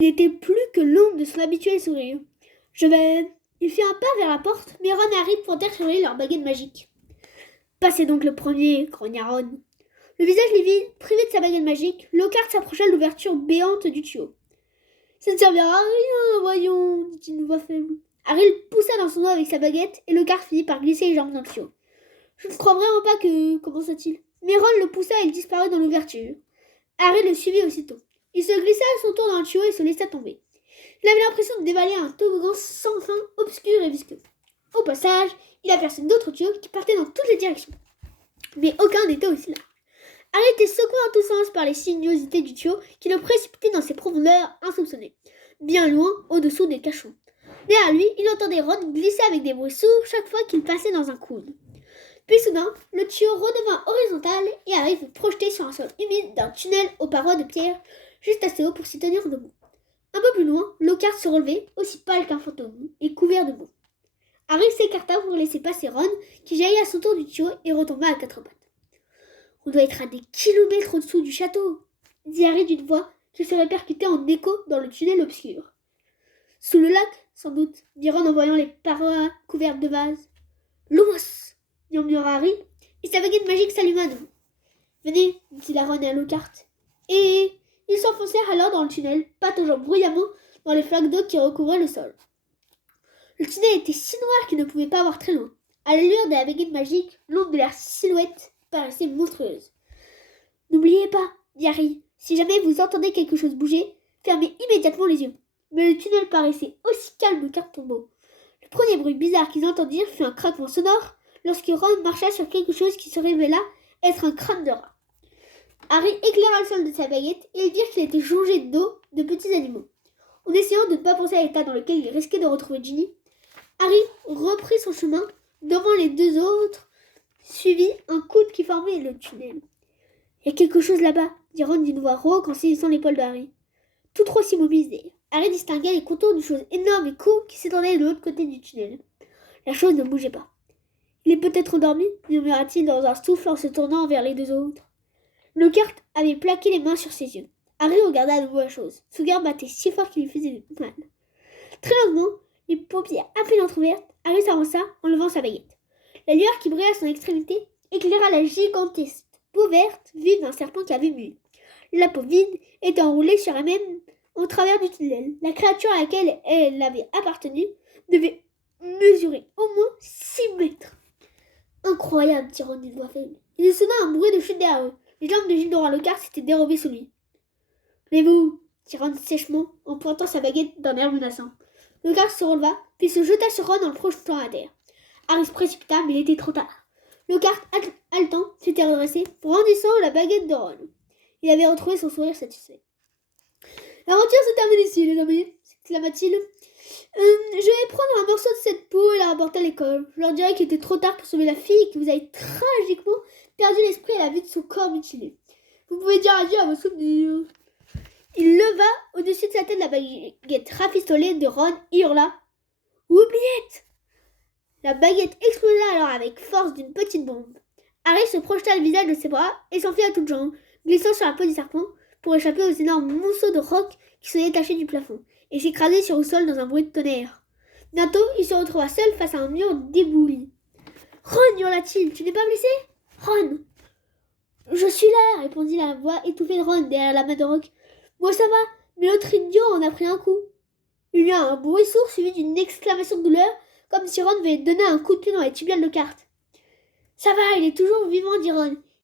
Il n'était plus que l'ombre de son habituel sourire. Je vais... Il fit un pas vers la porte, mais Ron et Harry pointèrent sur lui leur baguette magique. Passez donc le premier, grogna Ron. Le visage livide, privé de sa baguette magique, Lockhart s'approcha de l'ouverture béante du tuyau. Ça ne servira à rien, voyons, dit-il d'une voix faible. Harry le poussa dans son dos avec sa baguette et Lockhart finit par glisser les jambes dans le tuyau. Je ne crois vraiment pas que... commença-t-il. Mais Ron le poussa et il disparut dans l'ouverture. Harry le suivit aussitôt. Il se glissa à son tour dans le tuyau et se laissa tomber. Il avait l'impression de dévaler un toboggan sans fin, obscur et visqueux. Au passage, il aperçut d'autres tuyaux qui partaient dans toutes les directions. Mais aucun n'était aussi large. Harry était secoué en tous sens par les sinuosités du tuyau qui le précipitaient dans ses profondeurs insoupçonnées, bien loin au-dessous des cachons. Derrière lui, il entendait Ron glisser avec des bruits sourds chaque fois qu'il passait dans un coude. Puis soudain, le tuyau redevint horizontal et Harry fut projeté sur un sol humide d'un tunnel aux parois de pierre, juste assez haut pour s'y tenir debout. Un peu plus loin, Lockhart se relevait, aussi pâle qu'un fantôme, et couvert de boue. Harry s'écarta pour laisser passer Ron, qui jaillit à son tour du tuyau et retomba à quatre pattes. On doit être à des kilomètres au-dessous du château, dit Harry d'une voix qui se répercutait en écho dans le tunnel obscur. Sous le lac, sans doute, dit Ron en voyant les parois couvertes de vases. Lumos, murmura Harry, et sa baguette magique s'alluma à nouveau. Venez, dit-il à Ron et à Lockhart. Et ils s'enfoncèrent alors dans le tunnel, pataugeant bruyamment dans les flaques d'eau qui recouvraient le sol. Le tunnel était si noir qu'il ne pouvait pas voir très loin. À l'allure de la baguette magique, l'ombre de leur silhouette paraissait monstrueuse. N'oubliez pas, dit Harry, si jamais vous entendez quelque chose bouger, fermez immédiatement les yeux. Mais le tunnel paraissait aussi calme qu'un tombeau. Le premier bruit bizarre qu'ils entendirent fut un craquement sonore lorsque Ron marcha sur quelque chose qui se révéla être un crâne de rat. Harry éclaira le sol de sa baguette et ils dirent qu'il était jonché d'eau de petits animaux. En essayant de ne pas penser à l'état dans lequel il risquait de retrouver Ginny, Harry reprit son chemin devant les deux autres, suivit un coude qui formait le tunnel. Il y a quelque chose là-bas, dit Ron d'une voix rauque en saisissant l'épaule de Harry. Tous trois s'immobilisèrent. Harry distingua les contours d'une chose énorme et courbe qui s'étendait de l'autre côté du tunnel. La chose ne bougeait pas. Il est peut-être endormi, murmura-t-il dans un souffle en se tournant vers les deux autres. Lockhart avait plaqué les mains sur ses yeux. Harry regarda à nouveau la chose. Son cœur battait si fort qu'il lui faisait mal. Très lentement, les paupières à peine entrouvertes, Harry s'avança en levant sa baguette. La lueur qui brillait à son extrémité éclaira la gigantesque peau verte vive d'un serpent qui avait mué. La peau vide était enroulée sur elle-même au travers du tunnel. La créature à laquelle elle avait appartenu devait mesurer au moins 6 mètres. Incroyable, dit Ron d'une voix faible. Il sonna un bruit de chute derrière eux. Les jambes de Gilderoy Lockhart s'étaient dérobées sous lui. Levez-vous, dit Ron sèchement en pointant sa baguette d'un air menaçant. Lockhart se releva, puis se jeta sur Ron en le projetant à terre. Harry se précipita, mais il était trop tard. Lockhart, haletant, s'était redressé, brandissant la baguette de Ron. Il avait retrouvé son sourire satisfait. L'aventure se termine ici, les amis, s'exclama-t-il. Je vais prendre un morceau de cette peau et la rapporter à l'école. Je leur dirai qu'il était trop tard pour sauver la fille et que vous avez tragiquement perdu l'esprit à la vue de son corps mutilé. Vous pouvez dire adieu à vos souvenirs. Il leva au-dessus de sa tête la baguette rafistolée de Ron et hurla « Oubliette !» La baguette explosa alors avec force d'une petite bombe. Harry se projeta le visage de ses bras et s'enfuit à toutes jambes, glissant sur la peau du serpent pour échapper aux énormes monceaux de roc qui se détachaient du plafond et s'écraser sur le sol dans un bruit de tonnerre. Bientôt, il se retrouva seul face à un mur débouli. « Ron !» hurla-t-il. « Tu n'es pas blessé ?»« Ron !»« Je suis là !» répondit la voix étouffée de Ron derrière la main de roc. « Moi ça va, mais l'autre idiot en a pris un coup. » Il y eut un bruit sourd suivi d'une exclamation de douleur, comme si Ron venait donner un coup de pied dans les tibiales de Lockhart. « Ça va, il est toujours vivant, dit Ron.